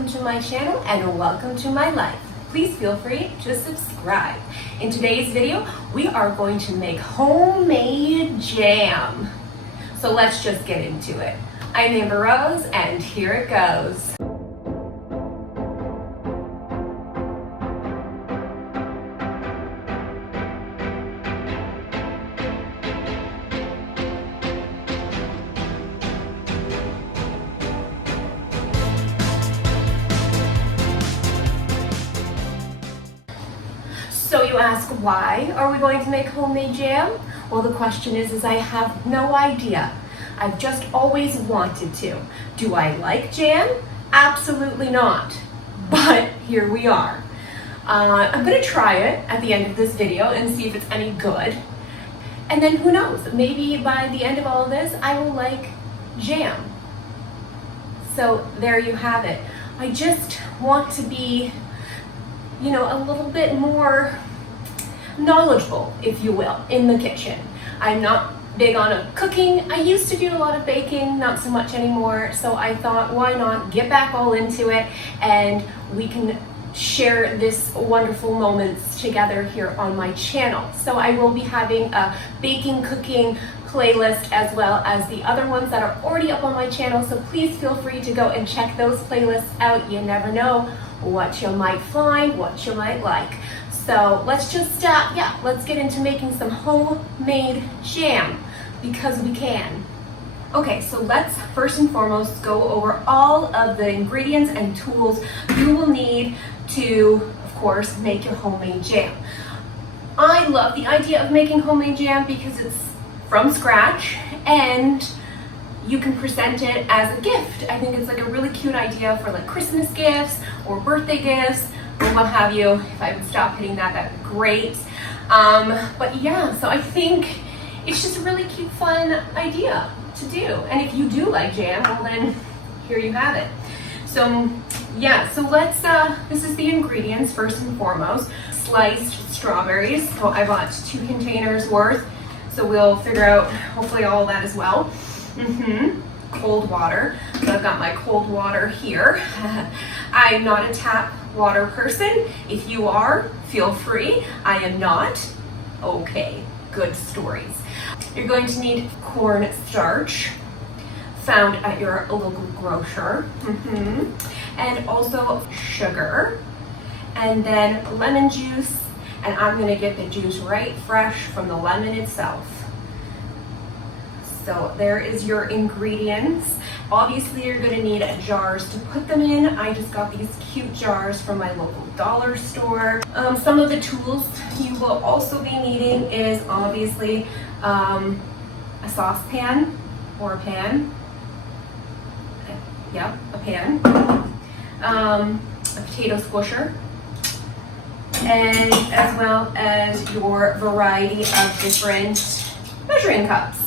welcome to my channel and welcome to my life. Please feel free to subscribe. In today's video, we are going to make homemade jam. So let's just get into it. I'm Amber Rose and here it goes. So you ask, why are we going to make homemade jam? Well, the question is I have no idea. I've just always wanted to. Do I like jam? Absolutely not. But here we are. I'm gonna try it at the end of this video and see if it's any good. And then who knows, maybe by the end of all of this, I will like jam. So there you have it. I just want to be a little bit more knowledgeable, if you will, in the kitchen. I'm not big on cooking. I used to do a lot of baking, not so much anymore. So I thought, why not get back all into it and we can share this wonderful moments together here on my channel. So I will be having a baking, cooking playlist as well as the other ones that are already up on my channel. So please feel free to go and check those playlists out. You never know what you might find, what you might like. So let's just, let's get into making some homemade jam because we can. Okay, so let's first and foremost go over all of the ingredients and tools you will need to, of course, make your homemade jam. I love the idea of making homemade jam because it's from scratch and you can present it as a gift. I think it's like a really cute idea for like Christmas gifts or birthday gifts or what have you. If I would stop hitting that, that'd be great. But yeah, so I think it's just a really cute, fun idea to do. And if you do like jam, well then here you have it. So yeah, so let's, this is the ingredients first and foremost. Sliced strawberries, so I bought 2 containers worth. So we'll figure out hopefully all of that as well. Cold water. So I've got my cold water here. I'm not a tap water person. If you are, feel free. I am not. Okay, good stories. You're going to need corn starch found at your local grocer. And also sugar. And then lemon juice. And I'm gonna get the juice right fresh from the lemon itself. So there is your ingredients. Obviously you're gonna need jars to put them in. I just got these cute jars from my local dollar store. Some of the tools you will also be needing is obviously a saucepan or a pan. Yeah, a pan. A potato squisher. And as well as your variety of different measuring cups.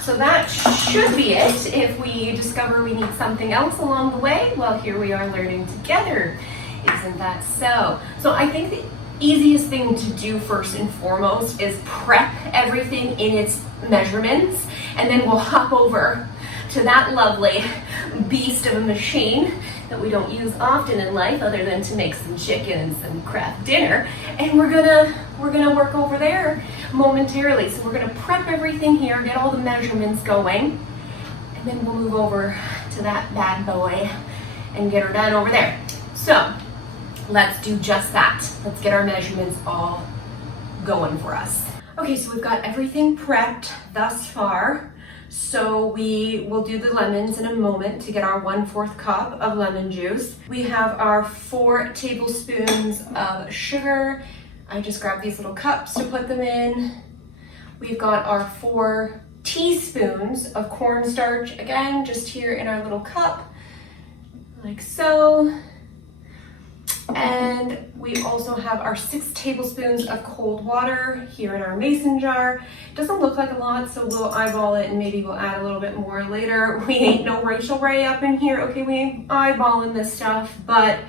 So that should be it. If we discover we need something else along the way, well, here we are learning together. Isn't that so? So I think the easiest thing to do first and foremost is prep everything in its measurements, and then we'll hop over to that lovely beast of a machine that we don't use often in life other than to make some chicken and some craft dinner. And we're gonna work over there momentarily. So we're gonna prep everything here, get all the measurements going, and then we'll move over to that bad boy and get her done over there. So let's do just that. Let's get our measurements all going for us. Okay, so we've got everything prepped thus far. So we will do the lemons in a moment to get our 1/4 cup of lemon juice. We have our 4 tablespoons of sugar. I just grabbed these little cups to put them in. We've got our 4 teaspoons of cornstarch, again, just here in our little cup, like so. And we also have our 6 tablespoons of cold water here in our mason jar. It doesn't look like a lot, so we'll eyeball it and maybe we'll add a little bit more later. We ain't no Rachel Ray up in here, okay? We ain't eyeballing this stuff, but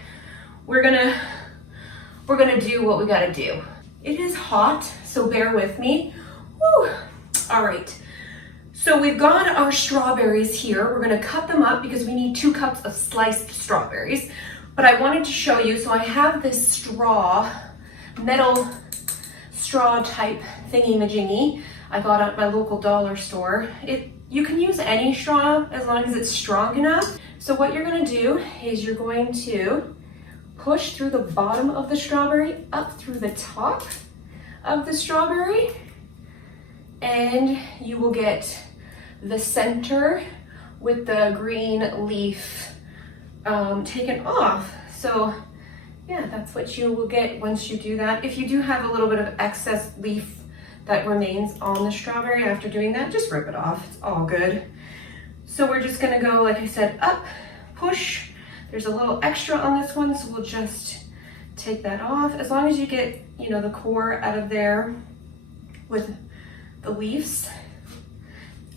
we're gonna do what we gotta do. It is hot, so bear with me. Woo! All right. So we've got our strawberries here. We're gonna cut them up because we need 2 cups of sliced strawberries. But I wanted to show you, so I have this straw, metal straw type thingy-majingy I got at my local dollar store. You can use any straw as long as it's strong enough. So what you're gonna do is you're going to push through the bottom of the strawberry up through the top of the strawberry, and you will get the center with the green leaf taken off. So yeah, that's what you will get once you do that. If you do have a little bit of excess leaf that remains on the strawberry after doing that, just rip it off, it's all good. So we're just gonna go, like I said, up, push. There's a little extra on this one, so we'll just take that off. As long as you get, you know, the core out of there with the leaves.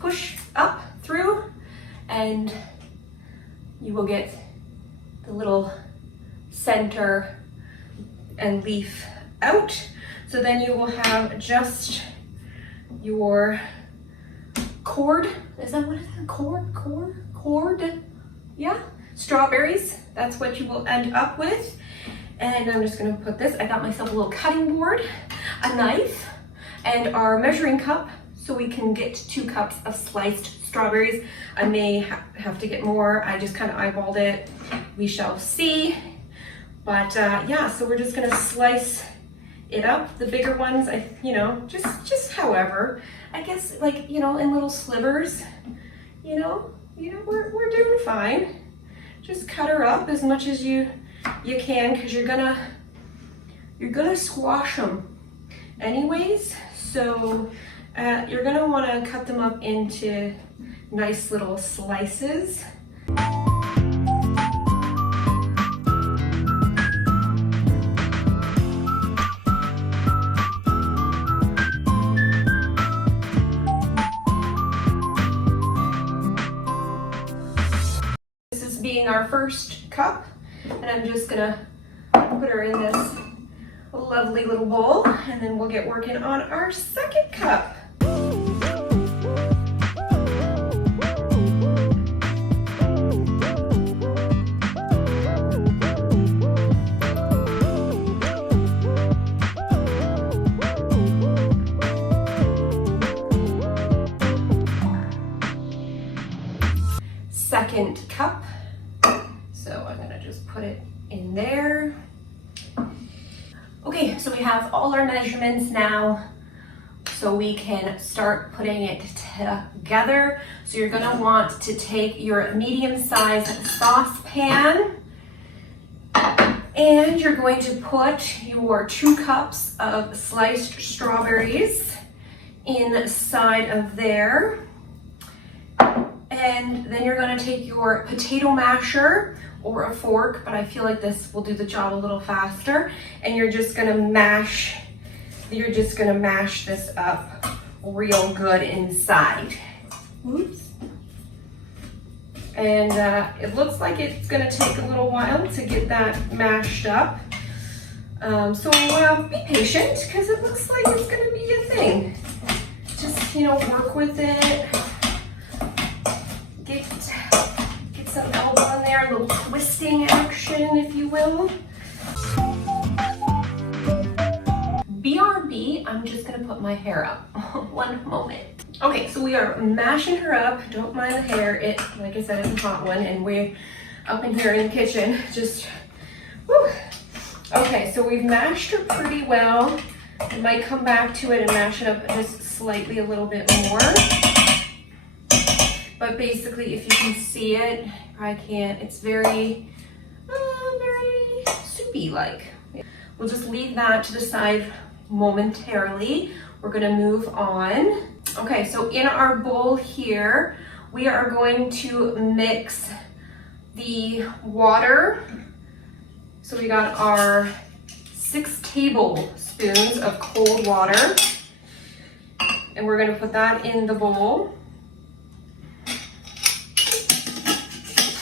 Push up through, and you will get the little center and leaf out. So then you will have just your cord. Is that what it is? Cord? Yeah, strawberries. That's what you will end up with. And I'm just gonna put this, I got myself a little cutting board, a knife, and our measuring cup, so we can get 2 cups of sliced strawberries. I may have to get more. I just kind of eyeballed it. We shall see. But yeah, so we're just gonna slice it up. The bigger ones, just however. I guess, like, you know, in little slivers. You know, we're doing fine. Just cut her up as much as you can, because you're gonna squash them anyways. So you're gonna want to cut them up into nice little slices. This is being our first cup, and I'm just gonna put her in this lovely little bowl, and then we'll get working on our second cup. Second cup. So I'm gonna just put it in there. Okay, so we have all our measurements now, so we can start putting it together. So you're gonna want to take your medium-sized saucepan, and you're going to put your 2 cups of sliced strawberries inside of there. And then you're gonna take your potato masher or a fork, but I feel like this will do the job a little faster. And you're just gonna mash this up real good inside. Oops. And it looks like it's gonna take a little while to get that mashed up. So be patient, because it looks like it's gonna be a thing. Just, work with it. Get some elbow in there, a little twisting action, if you will. BRB, I'm just gonna put my hair up. One moment. Okay, so we are mashing her up. Don't mind the hair. It, like I said, is a hot one, and we're up in here in the kitchen. Just, whew. Okay, so we've mashed her pretty well. I might come back to it and mash it up just slightly a little bit more. But basically, if you can see it, I can't. It's very soupy-like. We'll just leave that to the side momentarily. We're gonna move on. Okay, so in our bowl here, we are going to mix the water. So we got our 6 tablespoons of cold water, and we're gonna put that in the bowl.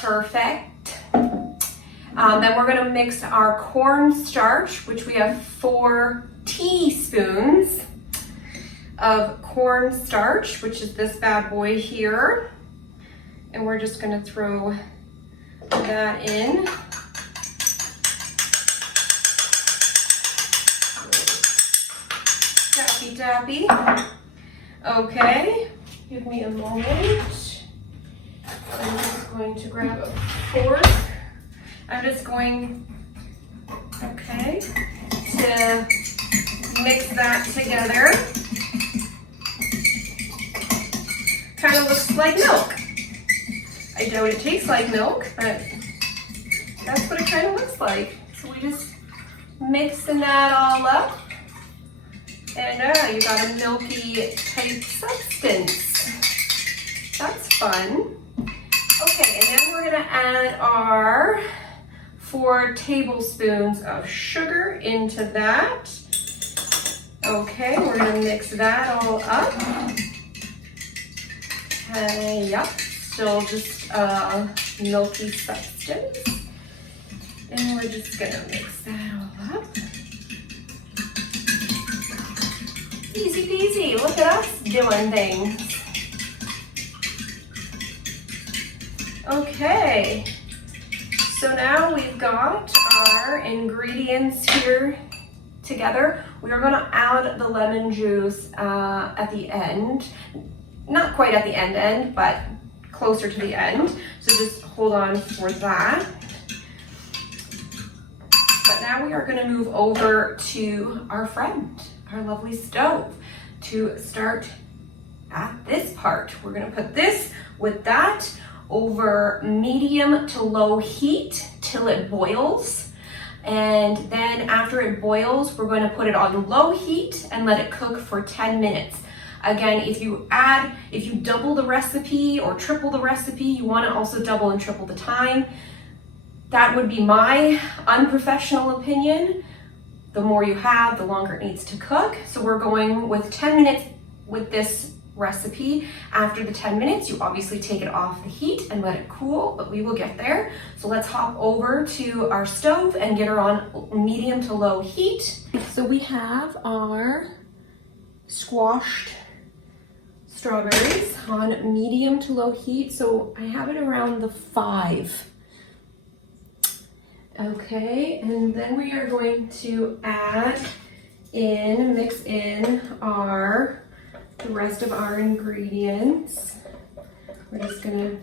Perfect. Then we're gonna mix our cornstarch, which we have 4 teaspoons of cornstarch, which is this bad boy here. And we're just gonna throw that in. Dappy dappy. Okay, give me a moment. I'm just going to grab a fork. I'm just going, okay, to mix that together. Kind of looks like milk. I doubt it tastes like milk, but that's what it kind of looks like. So we just mixing that all up. And you got a milky type substance. That's fun. Okay, and then we're gonna add our 4 tablespoons of sugar into that. Okay, we're gonna mix that all up. Yep, still just milky substance. And we're just gonna mix that all up. Easy peasy, look at us doing things. Okay, so now we've got our ingredients here together. We are gonna add the lemon juice at the end. Not quite at the end, but closer to the end. So just hold on for that. But now we are gonna move over to our friend, our lovely stove, to start at this part. We're gonna put this with that over medium to low heat till it boils. And then after it boils, we're going to put it on low heat and let it cook for 10 minutes. Again, if you double the recipe or triple the recipe, you want to also double and triple the time. That would be my unprofessional opinion. The more you have, the longer it needs to cook. So we're going with 10 minutes with this recipe. After the 10 minutes, you obviously take it off the heat and let it cool, but we will get there. So let's hop over to our stove and get her on medium to low heat. So we have our squashed strawberries on medium to low heat. So I have it around the 5. Okay, and then we are going to mix in the rest of our ingredients. We're just gonna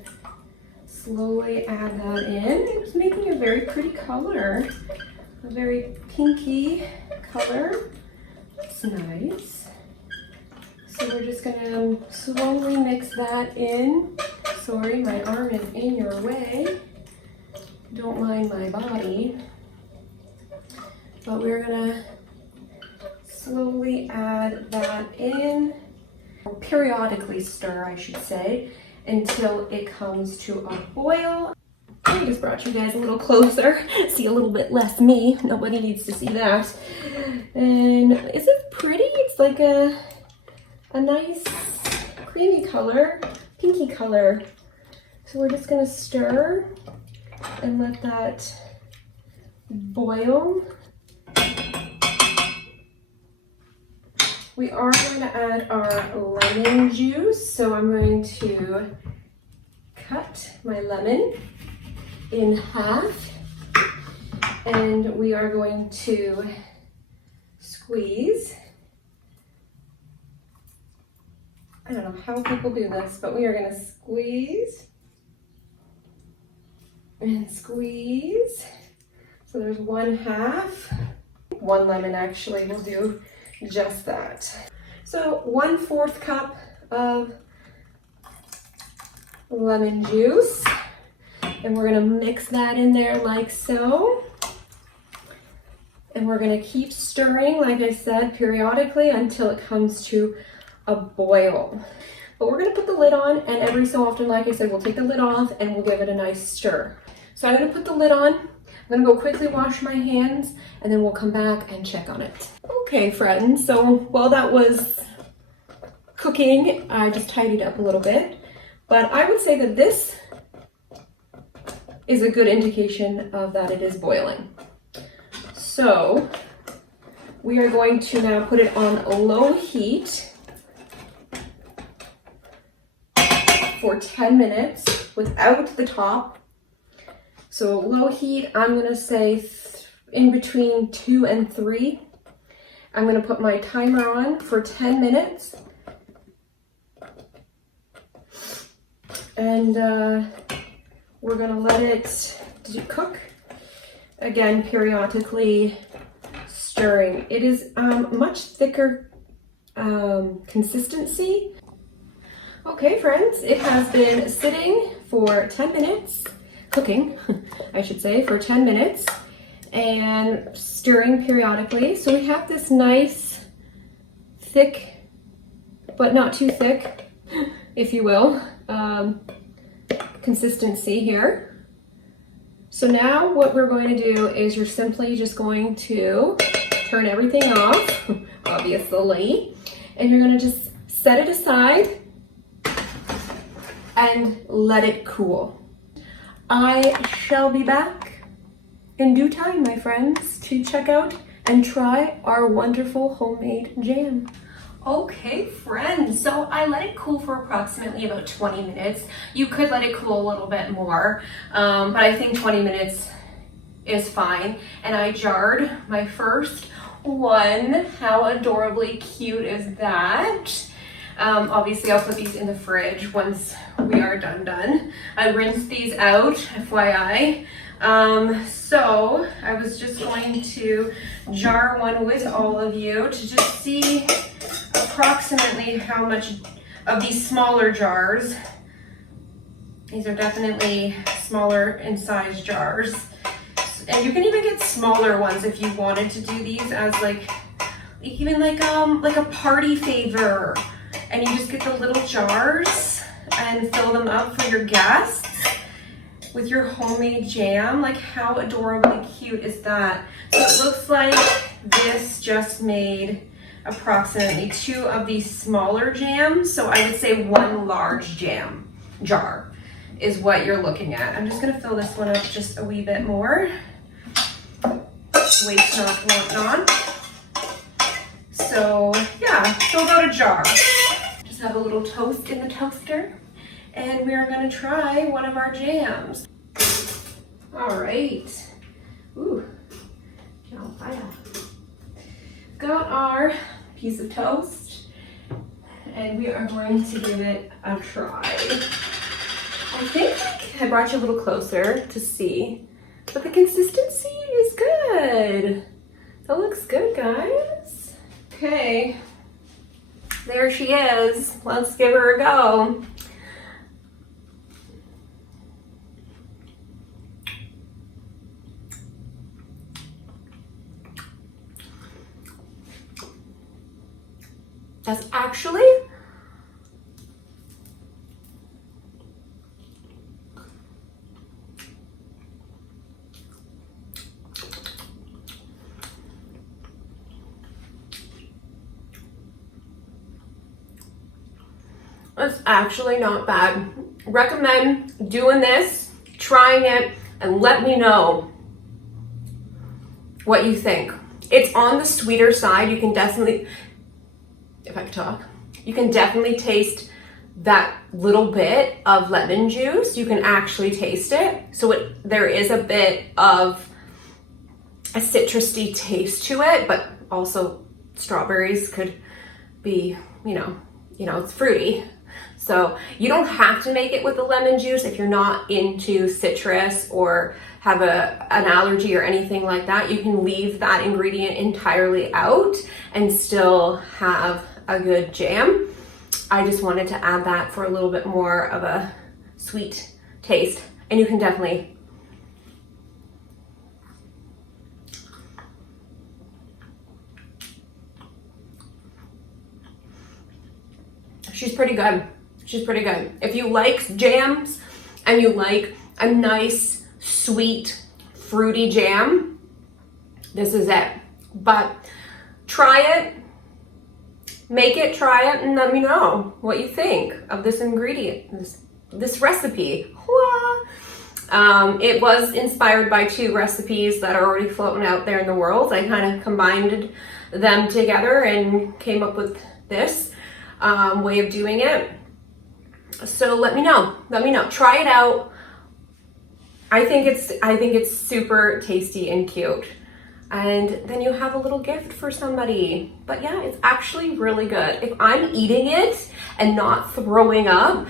slowly add that in. It's making a very pretty color, a very pinky color. That's nice. So we're just gonna slowly mix that in. Sorry, my arm is in your way. Don't mind my body. But we're gonna slowly add that in. Periodically stir, I should say, until it comes to a boil. I just brought you guys a little closer, see a little bit less me. Nobody needs to see that. And is it pretty? It's like a nice creamy color, pinky color. So we're just gonna stir and let that boil. We are going to add our lemon juice. So I'm going to cut my lemon in half and we are going to squeeze. I don't know how people do this, but we are going to squeeze and squeeze. So there's 1/2. 1 lemon actually will do just that. So 1/4 cup of lemon juice, and we're gonna mix that in there like so. And we're gonna keep stirring, like I said, periodically until it comes to a boil. But we're gonna put the lid on, and every so often, like I said, we'll take the lid off and we'll give it a nice stir. So I'm gonna put the lid on. I'm gonna go quickly wash my hands and then we'll come back and check on it. Okay, friends, so while that was cooking, I just tidied up a little bit. But I would say that this is a good indication of that it is boiling. So we are going to now put it on low heat for 10 minutes without the top. So low heat, I'm gonna say in between 2 and 3. I'm gonna put my timer on for 10 minutes. And we're gonna let it cook. Again, periodically stirring. It is much thicker consistency. Okay, friends, it has been sitting for 10 minutes, cooking, I should say, for 10 minutes, and stirring periodically. So we have this nice, thick, but not too thick, if you will, consistency here. So now what we're going to do is you're simply just going to turn everything off, obviously, and you're going to just set it aside and let it cool. I shall be back in due time, my friends, to check out and try our wonderful homemade jam. Okay, friends, so I let it cool for approximately about 20 minutes. You could let it cool a little bit more, but I think 20 minutes is fine. And I jarred my first one. How adorably cute is that? Obviously, I'll put these in the fridge once we are done. I rinsed these out, FYI. So I was just going to jar one with all of you to just see approximately how much of these smaller jars. These are definitely smaller in size jars. And you can even get smaller ones if you wanted to do these as even like a party favor. And you just get the little jars and fill them up for your guests with your homemade jam. Like, how adorably cute is that? So it looks like this just made approximately 2 of these smaller jams. So I would say 1 large jam jar is what you're looking at. I'm just gonna fill this one up just a wee bit more. Waste not, want not. So yeah, so about a jar. Just have a little toast in the toaster, and we are gonna try one of our jams. All right. Ooh, got our piece of toast, and we are going to give it a try. I think I brought you a little closer to see, but the consistency is good. That looks good, guys. Okay, there she is. Let's give her a go. That's actually not bad. Recommend doing this, trying it, and let me know what you think. It's on the sweeter side. You can definitely, if I could talk, you can definitely taste that little bit of lemon juice. You can actually taste it. So there is a bit of a citrusy taste to it, but also strawberries could be, you know, it's fruity. So you don't have to make it with the lemon juice if you're not into citrus or have an allergy or anything like that. You can leave that ingredient entirely out and still have a good jam. I just wanted to add that for a little bit more of a sweet taste. And you can definitely she's pretty good. She's pretty good. If you like jams and you like a nice, sweet, fruity jam, this is it. But try it, make it, try it, and let me know what you think of this ingredient, this recipe. It was inspired by 2 recipes that are already floating out there in the world. I kind of combined them together and came up with this way of doing it. So let me know, try it out. I think it's super tasty and cute. And then you have a little gift for somebody. But yeah, it's actually really good. If I'm eating it and not throwing up,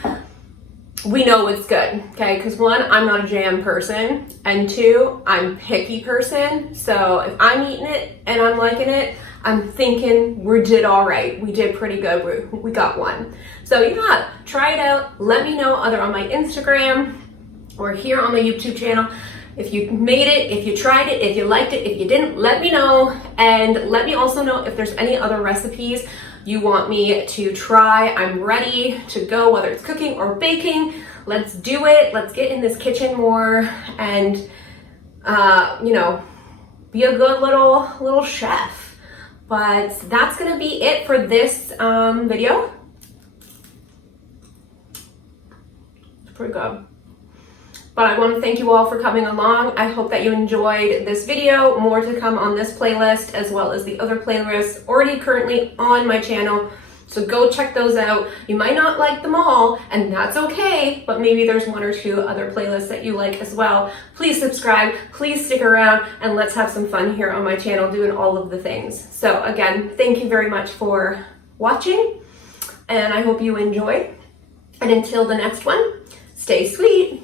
we know it's good, okay? Because one, I'm not a jam person, and two, I'm a picky person. So if I'm eating it and I'm liking it, I'm thinking we did all right. We did pretty good. We got one. So yeah, try it out. Let me know either on my Instagram or here on my YouTube channel. If you made it, if you tried it, if you liked it, if you didn't, let me know. And let me also know if there's any other recipes you want me to try. I'm ready to go, whether it's cooking or baking. Let's do it. Let's get in this kitchen more and, you know, be a good little chef. But that's gonna be it for this video. It's pretty good. But I want to thank you all for coming along. I hope that you enjoyed this video. More to come on this playlist as well as the other playlists already currently on my channel. So go check those out. You might not like them all, and that's okay, but maybe there's one or two other playlists that you like as well. Please subscribe, please stick around, and let's have some fun here on my channel doing all of the things. So again, thank you very much for watching, and I hope you enjoy. And until the next one, stay sweet.